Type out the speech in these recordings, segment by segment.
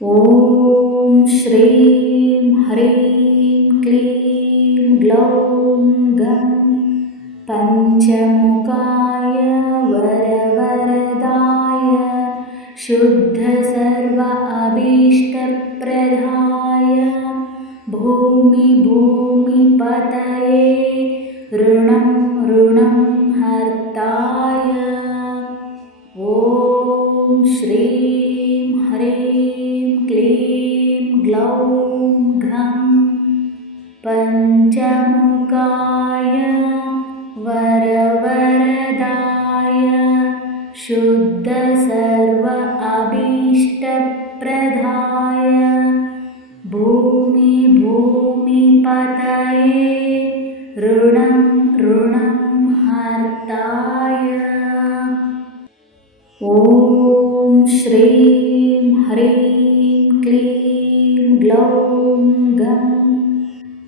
ॐ श्रीं ह्रीं क्लीं ग्लौं गं पञ्चमुखाय वरवरदाय शुद्धसर्व अभीष्टप्रदाय भूमिपतये ऋणं हर्ताय ॐ श्रीं ह्रीं क्लीं ग्लौं घं पञ्चमुखाय वरवरदाय शुद्धसर्व अभीष्टप्रदाय भूमिपतये ऋणं हर्ताय ॐ श्रीं ह्रीं क्लीं ग्लौं गं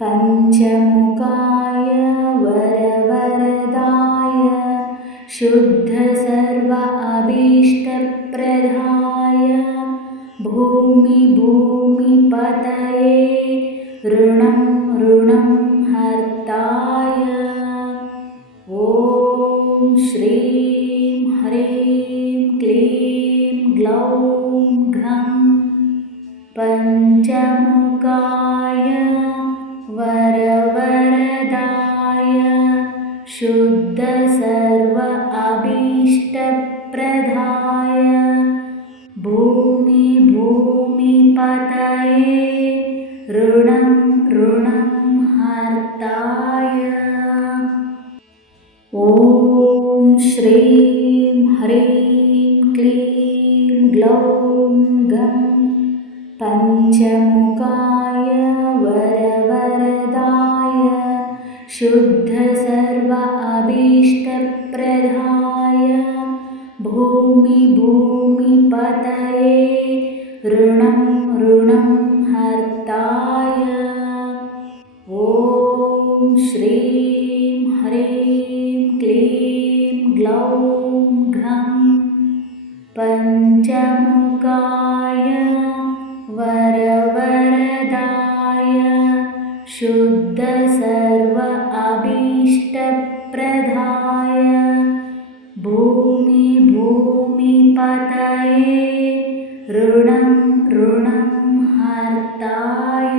पञ्चमुखाय वरवरदाय शुद्धसर्व अभीष्टप्रदाय भूमिपतये ऋणं हर्ताय ॐ श्रीं ह्रीं क्लीं ग्लौं घं पञ्चमुखाय वरवरदाय शुद्धसर्व अभीष्टप्रदाय भूमिपतये ऋणं हर्ताय ॐ श्रीं ह्रीं क्लीं ग्लौं गं पञ्चमुखाय वरवरदाय शुद्धसर्व अभीष्टप्रदाय भूमिपतये ऋणं हर्ताय ॐ श्रीं ह्रीं क्लीं ग्लौं घं पञ्चमुखाय वरवरदाय शुद्धसर्व अभीष्टप्रदाय भूमिपतये ऋणं हर्ताय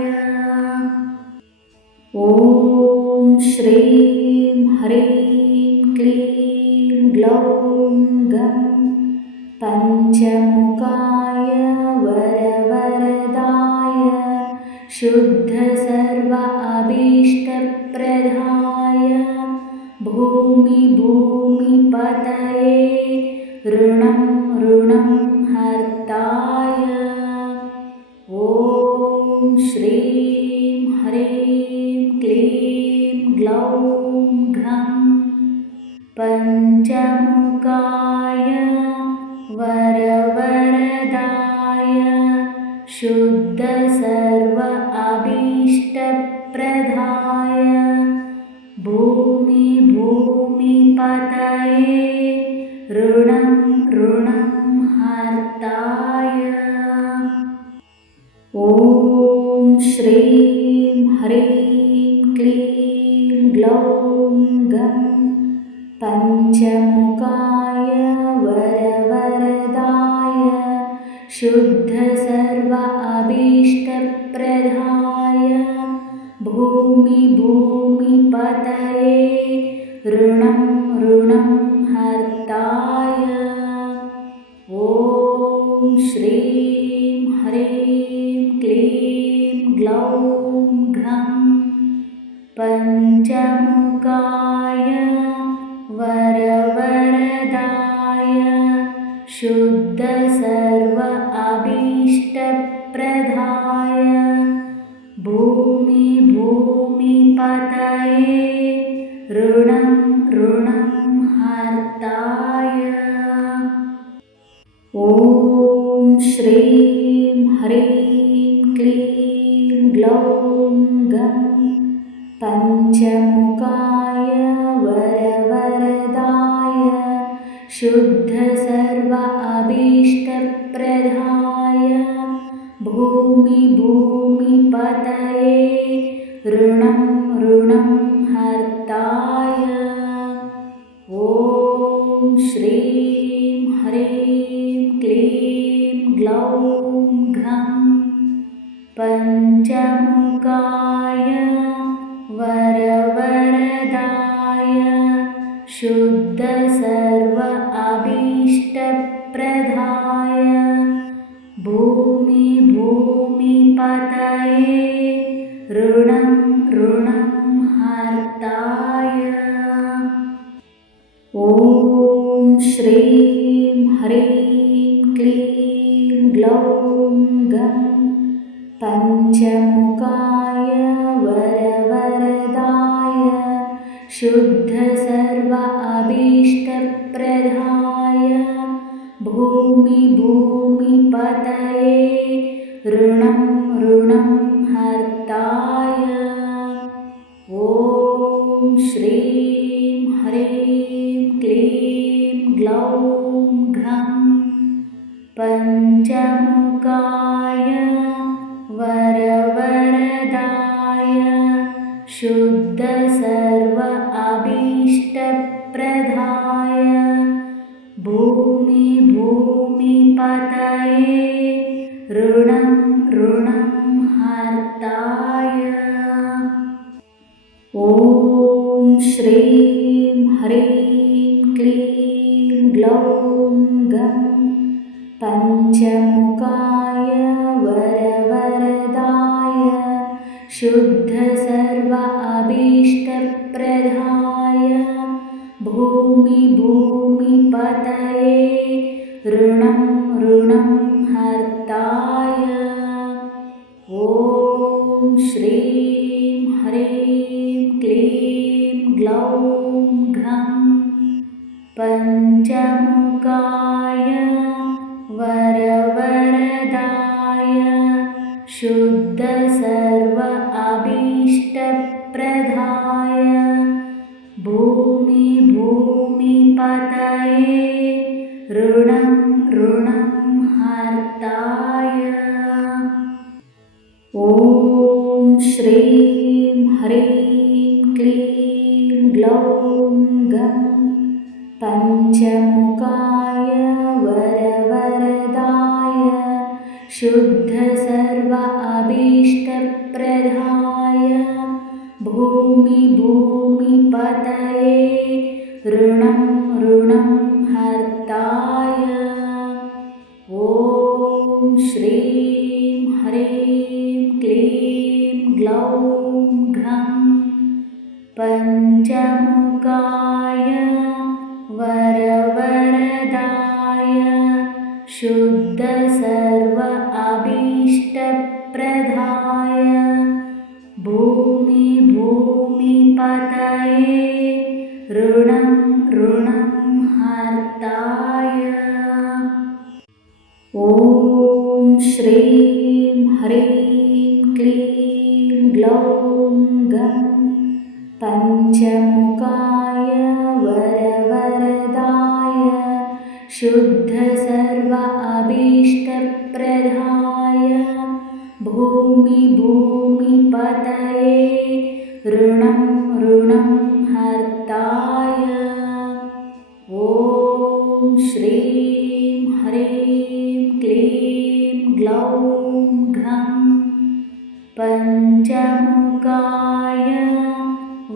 ॐ श्रीं ह्रीं क्लीं ग्लौं गं पञ्चमुखाय वरवरदाय शुद्धसर्व अभीष्टप्रदाय भूमिपतये ऋणं हर्ताय ॐ श्रीं ह्रीं क्लीं ग्लौं घं पञ्चमुखाय वरवरदाय शुद्धसर्व अभीष्टप्रदाय भूमिपतये ऋणं हर्ताय ॐ श्रीं ह्रीं क्लीं ग्लौं गं पञ्चमुखाय वरवरदाय शुद्धसर्व अभीष्टप्रदाय भूमिपतये ऋणं हर्ताय ॐ श्रीं ह्रीं क्लीं ग्लौं घं पञ्चमुखाय वरवरदाय शुद्धसर्व अभीष्टप्रदाय भूमिपतये ऋणं हर्ताय ॐ श्रीं ह्रीं क्लीं ग्लौं गं पञ्चमुखाय वरवरदाय शुद्धसर्व अभीष्टप्रदाय भूमिपतये ऋणं ऋणं हर्ताय। ॐ श्रीं ह्रीं क्लीं ग्लौं घं पञ्चमुखाय वरवरदाय शुद्ध सर्व अभीष्टप्रदाय भूमिपतये ऋणं ऋणं हर्ताय। ॐ श्रीं ह्रीं क्लीं ग्लौं घं पञ्चमुखाय वरवरदाय शुद्ध सर्व अभीष्टप्रदाय भूमिपतये ऋणं ऋणं हर्ताय। ॐ श्रीं ह्रीं क्लीं ग्लौं घं पञ्चमुखाय वरवरदाय शुद्ध सर्व अभीष्टप्रदाय भूमिपतये ऋणं ऋणं हर्ताय। ॐ श्रीं ह्रीं क्लीं ग्लौं घं पञ्चमुखाय वरवरदाय शुद्ध सर्व अभीष्टप्रदाय भूमिपतये ऋणं ऋणं हर्ताय। ॐ श्रीं ह्रीं क्लीं ग्लौं घं पञ्चमुखाय वरवरदाय शुद्ध सर्व अभीष्टप्रदाय भूमिपतये ऋणं ऋणं हर्ताय। ॐ श्रीं ह्रीं क्लीं ग्लौं घं पञ्चमुखाय वरवरदाय शुद्ध सर्व अभीष्टप्रदाय भूमिपतये ऋणं ऋणं हर्ताय। ॐ श्रीं ह्रीं क्लीं ग्लौं घं पञ्चमुखाय वरवरदाय शुद्ध सर्व अभीष्टप्रदाय भूमिपतये ऋणं ऋणं हर्ताय। ॐ श्रीं ह्रीं क्लीं ग्लौं घं पञ्चमुखाय वरवरदाय शुद्ध सर्व अभीष्टप्रदाय भूमिपतये ऋणं ऋणं हर्ताय। ॐ श्रीं ह्रीं क्लीं ग्लौं घं पञ्चमुखाय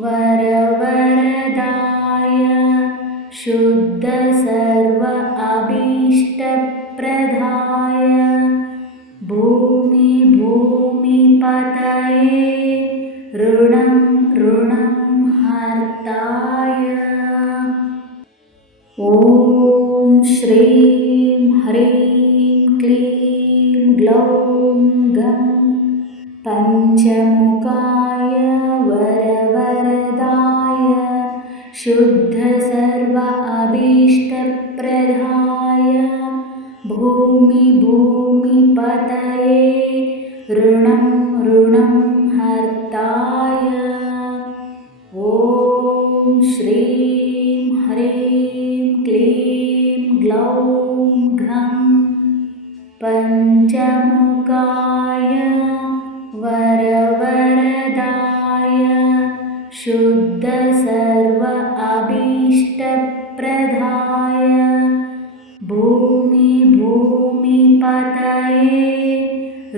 वरवरदाय शुद्ध सर्व अभीष्टप्रदाय भूमिपतये ऋणं ऋणं हर्ताय। ॐ श्रीं ह्रीं क्लीं ग्लौं घं पञ्चमुखाय वरवरदाय शुद्ध सर्व अभीष्टप्रदाय भूमिपतये ऋणं ऋणं हर्ताय। ॐ श्रीं ह्रीं क्लीं ग्लौं घं पञ्चमुखाय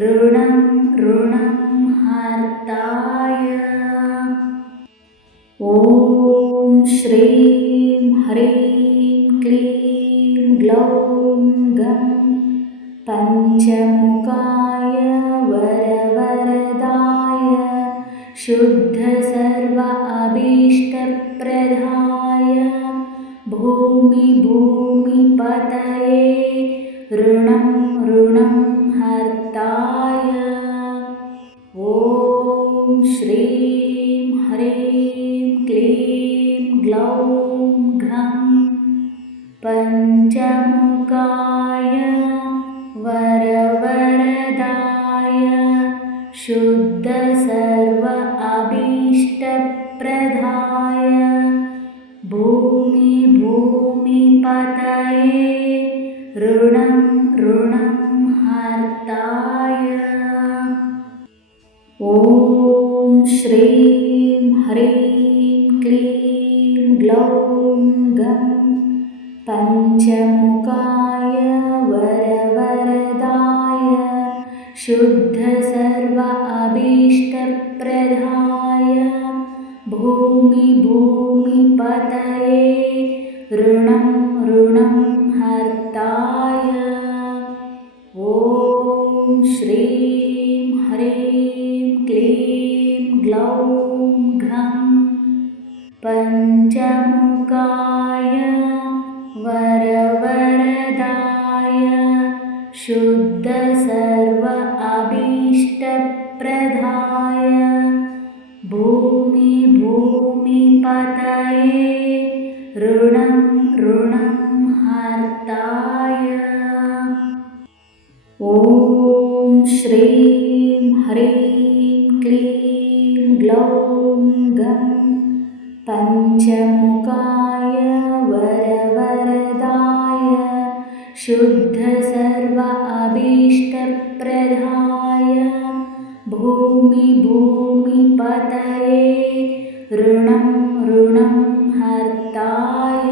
ऋणं ऋणं हर्ताय। ॐ श्रीं ह्रीं क्लीं ग्लौं गं पञ्चमुखाय वरवरदाय शुद्ध सर्व अभीष्टप्रदाय भूमिपतये ऋणं ऋणं हर्ताय। ॐ श्रीं ह्रीं क्लीं ग्लौं घं पञ्चमुखाय वरवरदाय शुद्ध सर्व अभीष्टप्रदाय भूमिपतये ऋणं ऋणं हर्ताय। ॐ श्रीं ह्रीं क्लीं ग्लौं गं पञ्चमुखाय वरवरदाय शुद्ध सर्व अभीष्टप्रदाय भूमिपतये ऋणं ऋणं हर्ताय। ॐ श्रीं ह्रीं क्लीं ग्लौं घं पञ्चमुखाय वरवरदाय शुद्ध सर्व अभीष्टप्रदाय भूमिपतये ऋणं ऋणं हर्ताय। ॐ श्रीं ह्रीं क्लीं ग्लौं गं पञ्चमुखाय वरवरदाय शुद्ध सर्व अभीष्टप्रदाय भूमिपतये ऋणं ऋणं हर्ताय।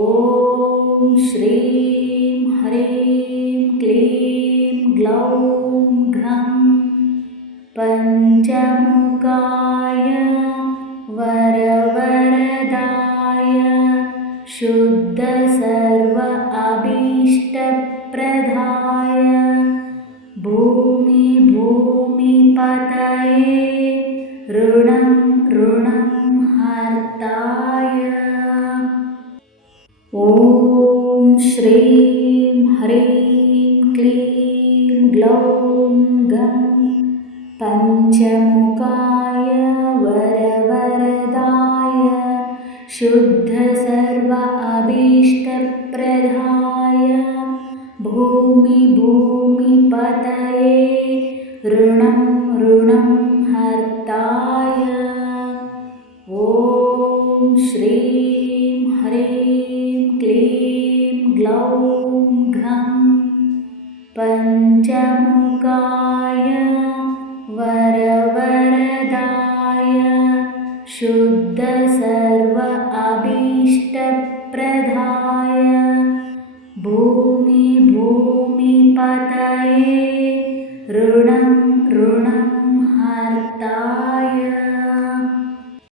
ॐ श्रीं ह्रीं क्लीं ग्लौं घं पञ्चमुखाय वरवरदाय शुद्ध सर्व अभीष्टप्रदाय भूमिपतये ऋणं ऋणं हर्ताय। ॐ श्रीं ह्रीं क्लीं ग्लौं गं पञ्चमुखाय वरवरदाय शुद्ध सर्व अभीष्टप्रदाय भूमिपतये ऋणं ऋणं हर्ताय। ॐ श्रीं ह्रीं क्लीं ग्लौं घं पञ्चमुखाय वरवरदाय शुद्ध सर्व अभीष्टप्रदाय भूमिपतये ऋणं